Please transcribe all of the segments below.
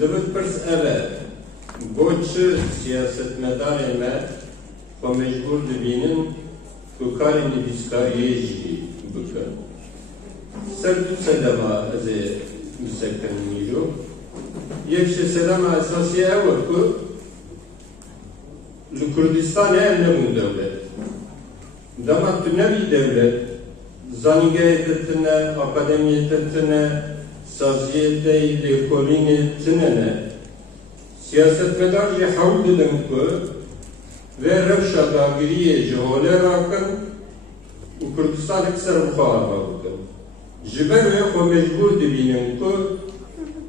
Lıvık pırs evet. Boçu siyasetmedarı me o mecbur dibinin ku karini biskariye jî bikin. Ser du sedema ez ê bisekin mîro. Yek ji sedema esasiye ew e ku li Kurdistanê ev nebûn dewlet. Dema tu nebî devlet, zanîngehê te tune, akademiyê te tune, saziyê te lêkolînê tune ne. Siyasetmedar jî hewl didin ku vê rewşa dagiriyê ji holê rakin û Kurdistanê ser bi xwe ava bikin. Ji ber wê xwe mecbûr dibînin ku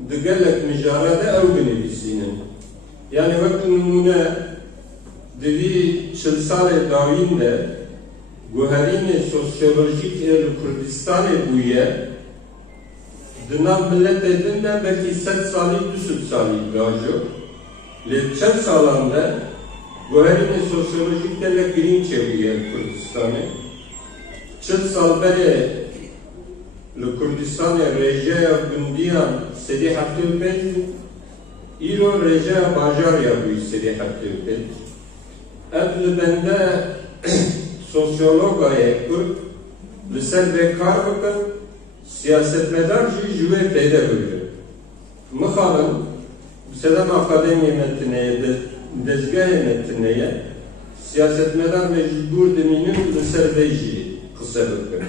di gelek mijara de ew binivîsînin. Yani wek numûne di vî çil salê dawîn de guherînê sosyolojîk ê li Kurdistanê bûye di nav milletê din de belkî 100 salî 200 salî gajo. Lê çend salan de guherînê sosyolojîk de lek girîng çêbûye li Kurdistanê. Çil sal berê li Kurdistanê rêjeya gundiyan sedî heftê û pênc bû. Îro rêjeya bajarya bûyî sedî heftê û pênc. Ev li bende sosyologa ku li ser vê kar bikin, siyasetmedar jî ji wê pêde bigirin. Mixabin sedema akademiyê me tineye, dezgehê me tineye, siyasetmedar mecbûr dimînin li ser vê jî qise bikin.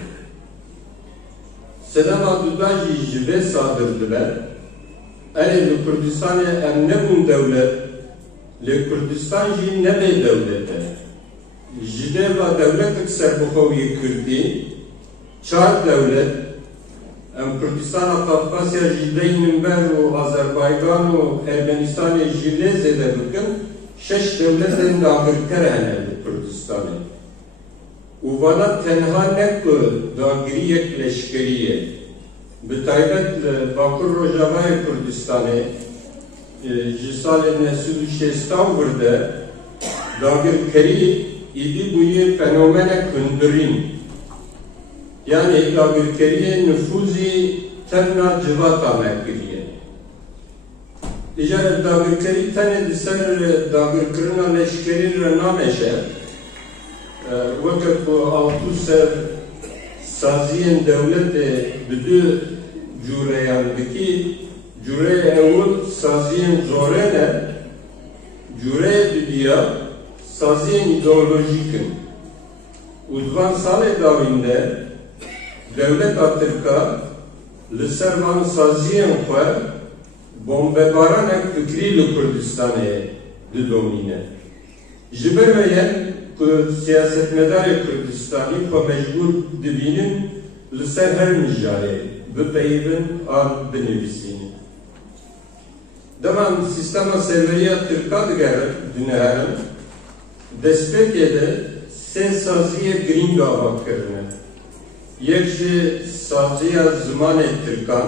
Sedema duda jî ji vê sadir dibe, erê li Kurdistanê em nebûn dewlet, lê Kurdistan jî nebe dewlet e. Ji dêva dewletek serbixweyê Kurdî, çar dewlet, em Kurdistana Kafkasya jî deynin ber û Azerbaycan û Ermenistanê jî lê zêde bikin, 6 dewletên dagirker hene li Kurdistanê. û vana tenha ne ku dagiriyek leşkerî ye. Bi taybet li Bakur Rojavayê Kurdistanê ji salê 1960 de dagirkerî îdî bûye fenomenek hundirîn. Yani dagirkeriyê nüfuzî tevna civata me kiriye. Îca dagirkerî tenê di ser dagirkirina leşkerî re nameşe. Weke ku altû ser saziyên dewletê bi du cûreyan dikî, cûreyê ewil saziyên zorê ne, cûreyê dudiya saziyên ideolojîk in. û divan salê dawîn de dewleta Tirka li ser van saziyên xwe bombebaranek fikrî li Kurdistanê didomîne. Ji ber ve yen ku siyasetmedarê Kurdistanî xwe mecbûr dibînin li ser her mijarê bipeyivin an binivîsînin. Deman sistema serveriya Tirka dineherin, destpêkê de sê saziyê girîng ava kirine. Yek ji saziya zimanê Tirkan,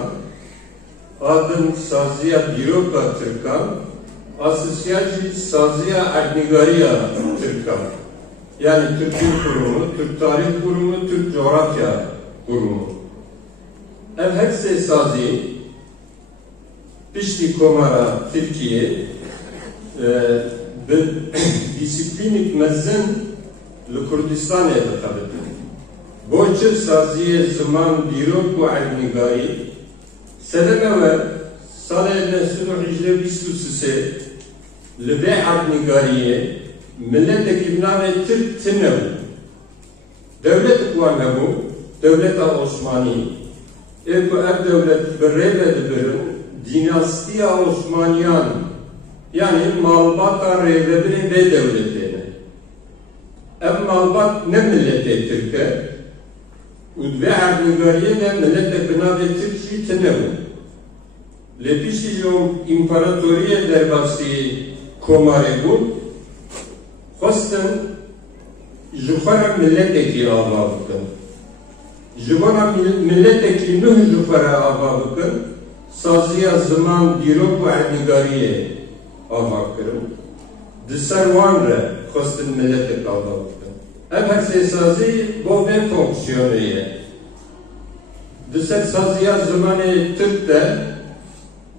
adin saziya dîroka Tirkan, asosiyal jî saziya erdnîgariya Tirkan. Yani Türk Dil Kurumu, Türk Tarih Kurumu, Türk Coğrafya Kurumu. Ev her sê sazî piştî komara Tirkiye bi disiplînik mezin li Kurdistanê dixebitin. Bo çil saziyê ziman dîrok û erdnîgarî sedeme we salê 1923 li vê erdnîgariyê milletekî bi navê Tirk tune bû. Dewletek wan hebû, dewleta Osmanî. Ê ku ev dewlet bi rê ve dibirin, dînastiya Osmaniyan, yani malbata rêvebirê vê dewletê ne. Ev malbat ne milletê Tirk e, û di vê erdnîgariyê de milletek bi navê Tirk jî tune bû. Lê piştî ji împaratoriyê derbasî komarê bû, xwestin ji xwe re milletekî ava bikin. Ji wana milletekî nû ji xwe re ava bikin, saziya ziman dîrok û erdnîgariyê ava kirin. Di ser wan re xwestin milletek ava bikin. Ev her sê sazî bo vê fonksiyonê. 10 سال زمان ترک ده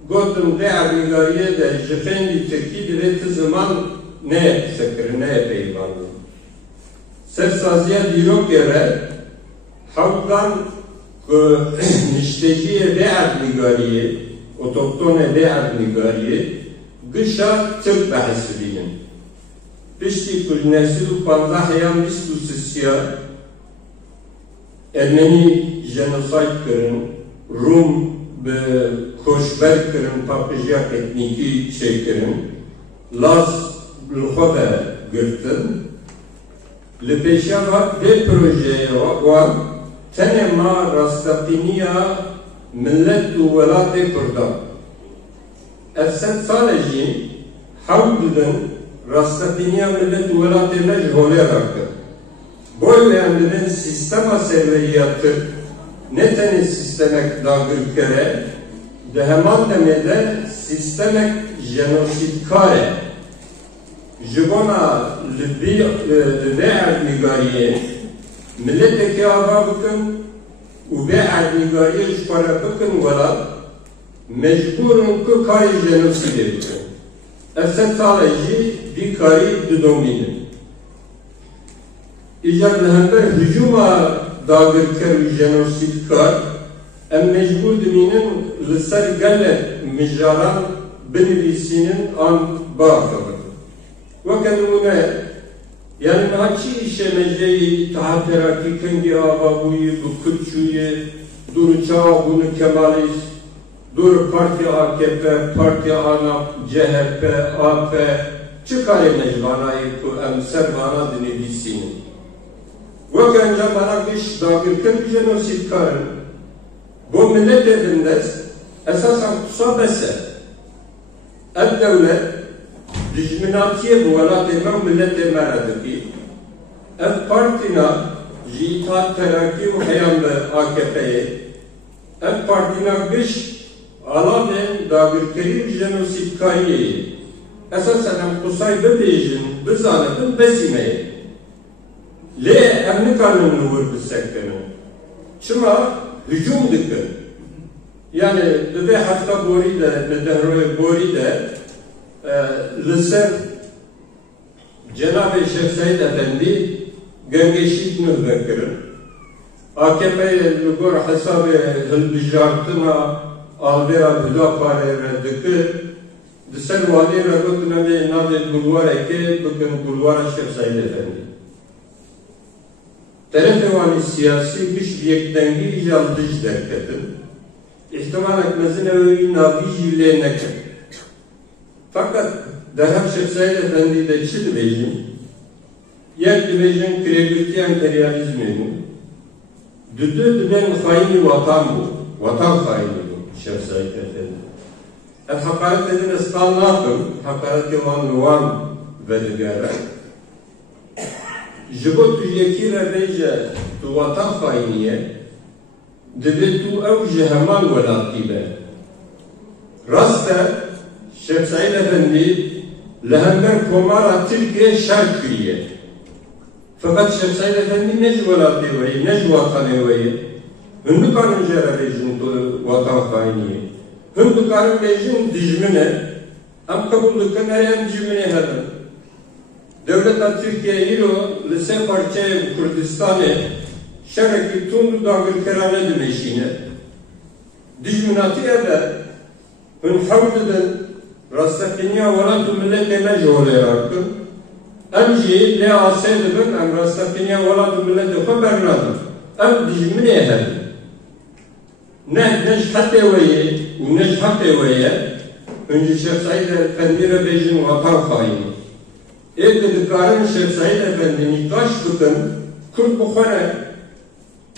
gotum de avnigariye de jifendi Türkiye diveti zaman ne sekir, ne peyvanı. Sersaziye diyalog yere havdan nişteciye de avnigariye, otoktone de avnigariye gışa Türk bahsediyin. Pişti kul nesil panzahyan bistu sisya Ermeni jenosayd kırın, Rum koşber kırın, papıjyak etniki şey kırın, Laz lükhove gırtın, Lepeşava de projeye var, tenema rastapiniya millet u velate kurda. Efset saleci havdudun rastapiniya millet u velate mechole rakı. Boy beğendiğin sistema seviyatı ne tane sistemek dağır kere de hemen demede sistemek jenositkare jibona be'er nigariye milleteki ava bakın u be'er nigariye şpara bakın vela mecburun ku kari jenoside bakın. Efset taleci bir kari düdominin. İcar lehember hücuma dağır kere jenosit kar em mecbur diminin lisser gelle mijaran benivisinin an bağırır. Vakanune yani haçi işe meceyi tahateraki kendi avabuyu bu kırçuyu dur çağa bunu kemalist dur parti AKP parti ANAP CHP AP çıkarı mecbanayı ku emser bana dinivisinin. Vakanca bana kış dağır kere jenosit karın bu millet evinde esasen kusa bese ev devlet dijminatiye bu velat emem millet emeradı ki ev partina jihad terakki u hayamda AKP'ye ev partina kış alamen dağır kerim jenosit kariyeyi esasen kusay bebejin bizanetın besimeye le emni kanunu vurdu sektörü çıma hücum dikkat. Yani ve hafta bori de nedenoy bori de lisan Cenab-ı Şeyh Said Efendi gengeşik müzekkirin. AKP'ye lügur hesabı hılbijartına alvera hüdapare rediki disel vali redikine ve navet bulvar eke bugün bulvara Şeyh Said Efendi. Terefevani siyasi güç yekdengi icaldız derketin. İhtimal etmezine öyle nabi jivleyene ken. Fakat derhal Şeyh Said Efendi de çil vejim, yer divejim kredibilite emperyalizmini, düdü düden haini vatan bu, vatan haini bu Şeyh Said Efendi. Hakaret edin ıstalnakım, hakaret yaman nuvan vedigere. Jibot yekire beje tu vatan hainiye, deve tu evje hemal velatibe. Rasta Şeyh Said Efendi lehember komara Türkiye şarkıye. Fakat Şeyh Said Efendi nec velati veye, nec vatanı veye. Hündü kanun cerabejin tu vatan hainiye. Hündü kanun bejin dijmine, am kabullukkan ayam dijmine hedin. Devlet Türkiye ilo lise parçaya Kürdistan'e şereki tundu dağır kerane demeşine. Dijminati ede hün havdedin rastakinya velatu millet demeci olaya hakkın. Emci le asedibin em rastakinya velatu millet habernadım. Em dijmine ehedin. Neş hatte veye u neş hatte veye önce Şeyh Said Efendi'ye bejin vatan haini. Evdedikarın Şeyh Said Efendi'ni kaç bıkın Kürt bukhara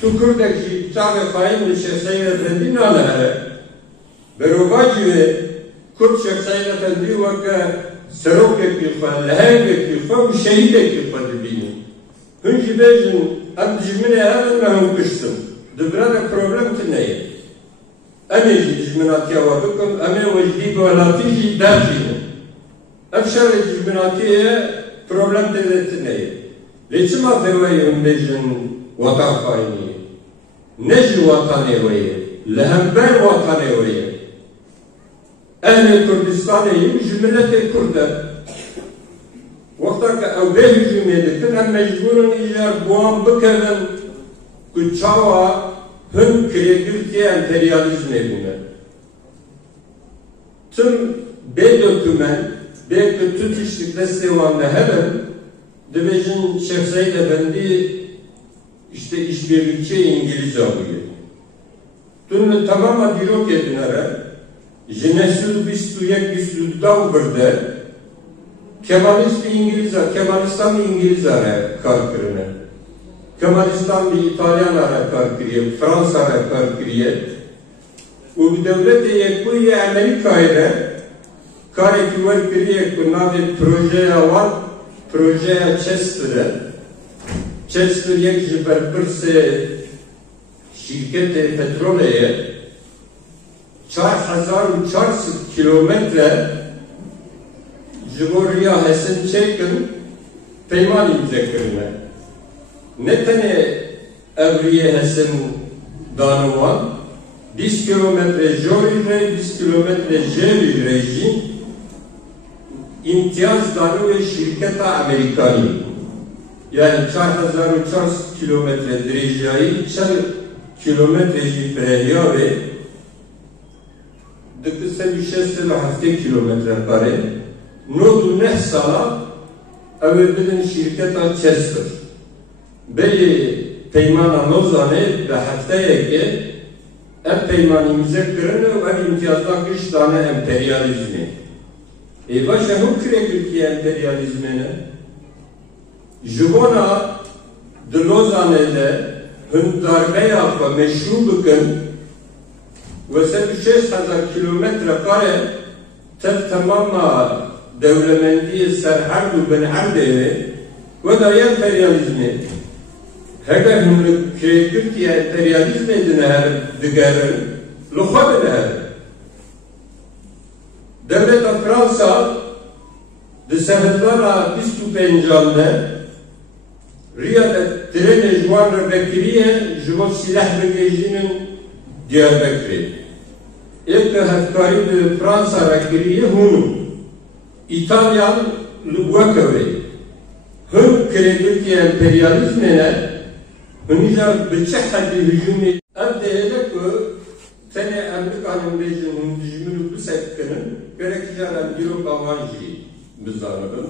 tu Kürt'deki çağı haini Şeyh Said Efendi nalere berovacı ve Kürt Şeyh Said Efendi vaka serok ekilfa, leheng ekilfa ve şehit ekilfa dibini. Hünci bejin em dijmine hemen mehum kıştım. Dıbrada problem tıneye. Eme dijminatiya vabıkım, eme vecdi velatiji derfini. Efşar ecibinatiye problem devletine. Leçima fevayim bejin vatan haini. Neci vatan eveye, lehember vatan eveye. Ehli Kurdistan'ı milleti Kürt'e. Vakta ki evde hücum edikin, hem mecburun icar buğan bükevin ku çava hın Türkiye emperyalizmi buna. Tüm bedokümen, belki tutuşluk desteğinde hemen dibecin Şefzayid Efendi işte işbirlikçi İngiliz alıyor. Tüm tamamen dirok edinere Jinesul bistuyek bistuddan birde Kemalist İngilizler, Kemalistan İngilizlere karkırını. Kemalistan bir İtalyan ara karkırıya, Fransa ara karkırıya. U devlete yekuye Amerika ile kareki var kiriye ku navi projeye var, projeye Chester'e. Chester yek jiberpirse şirketi petroleye 4400 kilometre Jivoriya Hesin Çekin peyman imzekirine. Ne tane evriye Hesin danuvan 10 kilometre Joriye, 10 kilometre Jeriye imtiyaz danu ve şirketa Amerikani. Yani 4400 kilometre direjayı 4 kilometre jibreliya ve dikse bir şey söyle hafta kilometre pare. Nodu ne sala evvelin şirketa Chester. Bey peymana nozane ve haftaya ki ev peymanı imzekirine ve imtiyazdan 3 tane emperyalizmi. Başa hukre Türkiye emperyalizmine Jivona de Lozanne'de hün darbe yapma meşru bükün ve 6,000 kilometre kare tamama devlemendiye serhardu ben hamdeyi ve da emperyalizmi heger hün Türkiye emperyalizmi edine her digerin lukhadine her devlet Fransa de sehedlara 25 canlı Riyad'da treni juan bekiriye jivot silah begecinin Diyarbakır'ı. İlk hafkari de Fransa bekiriye hunu. İtalyan Lubwakavı. Hın Türkiye emperyalizmine hınca bıçak haddi hücumu evde ku sene Amerika'nın bejinin hücumunu bu sekkinin gerekçelerin dirok avancı bizanıbın.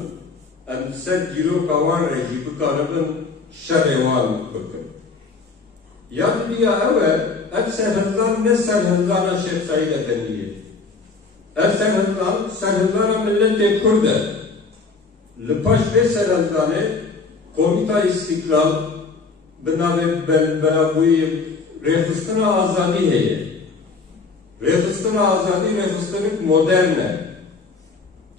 Em ser dirok avan reji bu kanıbın şerevan bakın. Yani bir evvel ev serhizdan ne serhizdan Şefzayid Efendi'ye. Ev serhizdan milleti Kürt'e. Lipaş ve serhizdanı Komita İstiklal benabuyi refıskına azadi heye. Refıskına azadi refıskınık moderne.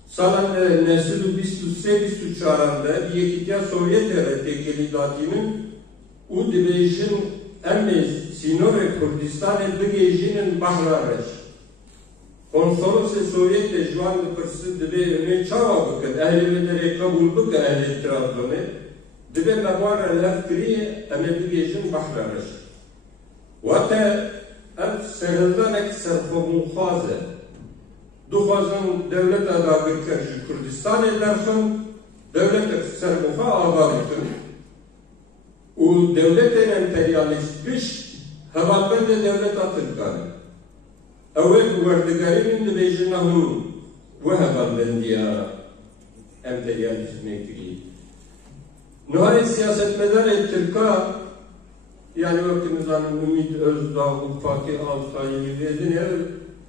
Salan nesil-u 23-24'ında Yekitya Sovyet Devleti u dibejin emmi Sinore Kurdistan'ı bigejinin bahrarış. Konsolosi Sovyet'te şu an pırsı dibe öne çava bakın. Ehli vedere kabul bıkı ehli Trabzon'ı. Dibe mebara lefkiri emmi bigejin bahrarış. Vate ev serhizdanek serfomukhazı. Duhazın devlet adabırken Kürdistan edersin, devlet sermuha adabırken. O devletin emperyalist biş, hevalben de devlet atırkanı. Evvel kuverdigarinin de bejinahun ve hevalben diye emperyalizme kiri. Nihayet siyasetmedar Türk'a, yani vaktimizden Ümit Özdağ, Fatih Altay'ı dedin ya,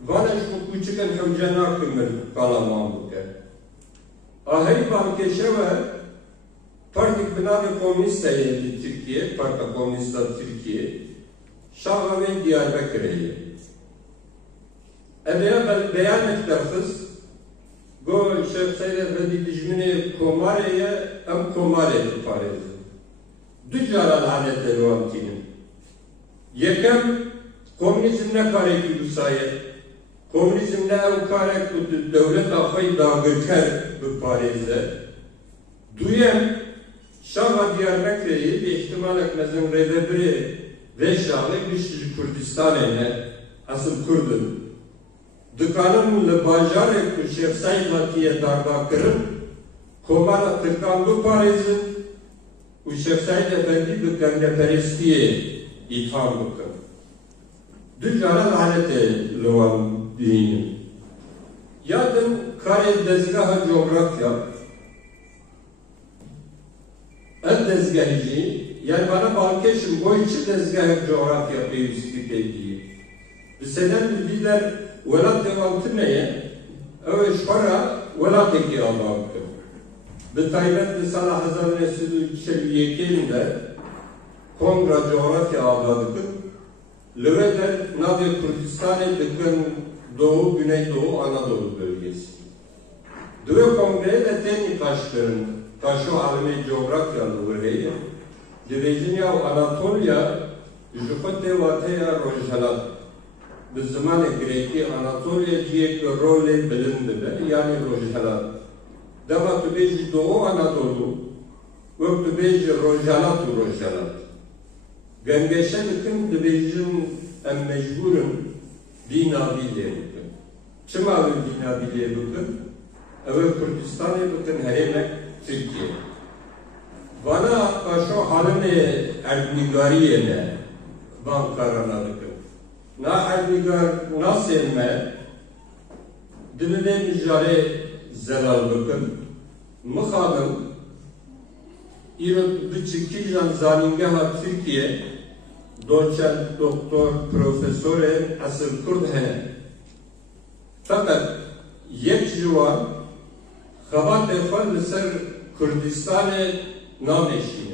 Vana şu küçükken hevcana kımır kalamam bu ke. Ahayı bankeşeve Partik Binavi Komünista yedi Türkiye, Parti Komünista Türkiye, Şahı ve Diyarbakır'ı. Edeya beyan etlersiz, go Şefzayid Efendi dijmini Komare'ye em Komare tutarız. Dücara lanetleri o amtinin. Yekem komünizm ne kare ki bu sayet? Komünizmle ev kare kutu devlet afayı dağırker bu Paris'e. Duyem Şah'a Diyarbakır'ı bir ihtimal etmezin redebiri ve Şah'ı güçlü Kürdistan'ı asıl Kürdün. Dükkanın le bajarı ku şefsay latiye darda kırın, komara Türkan bu parizin, ku şefsay efendi dükkan perestiye itham bıkın. Dünyana lanete luan dinin. Yadın kare dezgahı coğrafya, en dezgahıcı, yani bana balkeşim boyunca dezgahı coğrafya peyüstlük ediyor. Biseden bildiler, velat devantı neye? Evet, para velateki Allah'ım. Bir taybet lisana Hazar Resulü Çeliyekeli'nde Kongra coğrafya ağladık. Lüveder Nadia Kürdistan'ı dıkın Doğu, Güneydoğu, Anadolu bölgesi. Dve kongreye de teni taşların, taşı alemi coğrafyalı vurheyi. Divejin ya Anatolia, Jükote Vateya Rojhalat. Bir zamanı Greki Anatolia diye bir rolle bilindiler, yani Rojhalat. Deva tübeci Doğu Anadolu, ve tübeci Rojhalat. Gengeşelik'in tübecin en mecburun dinabiliğe bakın. Çim avı dinabiliğe bakın? Evet, Kürdistan'a bakın, heremek Türkiye. Bana şu halini erdnigariye ne? Bankarana bakın. Na erdnigar nasıl elme? Diline mücare zelal bakın. Mıkhadım, İrot biçikijan zaningaha Türkiye, doçent, doktor, profesöre asıl Kürt hene. Fakat yek civan xabat-ı xal ser Kürdistan'ı nameşi.